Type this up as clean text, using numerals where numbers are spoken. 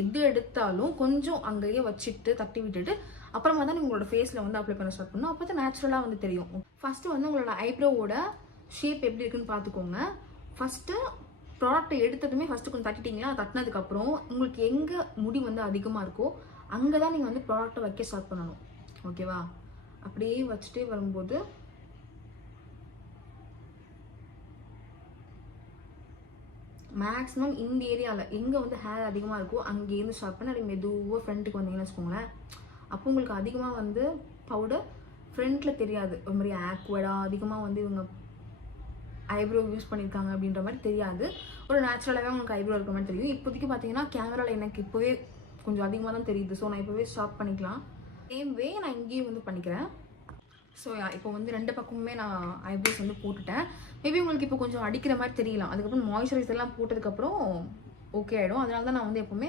எது எடுத்தாலும் கொஞ்சம் அங்கேயே வச்சுட்டு தட்டி விட்டுட்டு அப்புறமா தான் உங்களோட ஃபேஸில் வந்து அப்ளை பண்ண ஸ்டார்ட் பண்ணணும். அப்போ தான் நேச்சுரலாக வந்து தெரியும். ஃபஸ்ட்டு வந்து உங்களோட ஐப்ரோவோட ஷேப் எப்படி இருக்குன்னு பார்த்துக்கோங்க. ஃபஸ்ட்டு ப்ராடக்ட்டை எடுத்ததுமே ஃபஸ்ட்டு கொஞ்சம் தட்டிட்டிங்களா, தட்டினதுக்கப்புறம் உங்களுக்கு எங்கே முடி வந்து அதிகமாக இருக்கோ அங்கே தான் நீங்கள் வந்து ப்ராடக்ட்டை வைக்க ஸ்டார்ட் பண்ணணும். ஓகேவா? அப்படியே வச்சுட்டே வரும்போது மேக்ஸிமம் இந்த ஏரியாவில் எங்கே வந்து ஹேர் அதிகமாக இருக்கோ அங்கேருந்து ஸ்டார்ட் பண்ணி அப்படி மெதுவாக ஃப்ரண்ட்டுக்கு வந்தீங்கன்னு வச்சுக்கோங்களேன். அப்போ உங்களுக்கு அதிகமாக வந்து பவுடர் ஃப்ரண்ட்டில் தெரியாது. ஒரு மாதிரி ஆக்வர்டாக அதிகமாக வந்து இவங்க ஐப்ரோ யூஸ் பண்ணியிருக்காங்க அப்படின்ற மாதிரி தெரியாது. ஒரு நேச்சுரலாகவே உங்களுக்கு ஐப்ரோ இருக்கிற மாதிரி தெரியும். இப்போதைக்கு பார்த்தீங்கன்னா கேமராவில் எனக்கு இப்போவே கொஞ்சம் அதிகமாக தான் தெரியுது. ஸோ நான் இப்போவே ஸ்டாப் பண்ணிக்கலாம். சேம் வே நான் இங்கேயும் வந்து பண்ணிக்கிறேன். ஸோ இப்போ வந்து 2 பக்கமுமே நான் ஐப்ரோஸ் வந்து போட்டுட்டேன். மேபி உங்களுக்கு இப்போ கொஞ்சம் அடிக்கிற மாதிரி தெரியலாம். அதுக்கப்புறம் மாய்ஸ்சரைசர்லாம் போட்டதுக்கப்புறம் ஓகே ஆகிடும். அதனால தான் நான் வந்து எப்போவுமே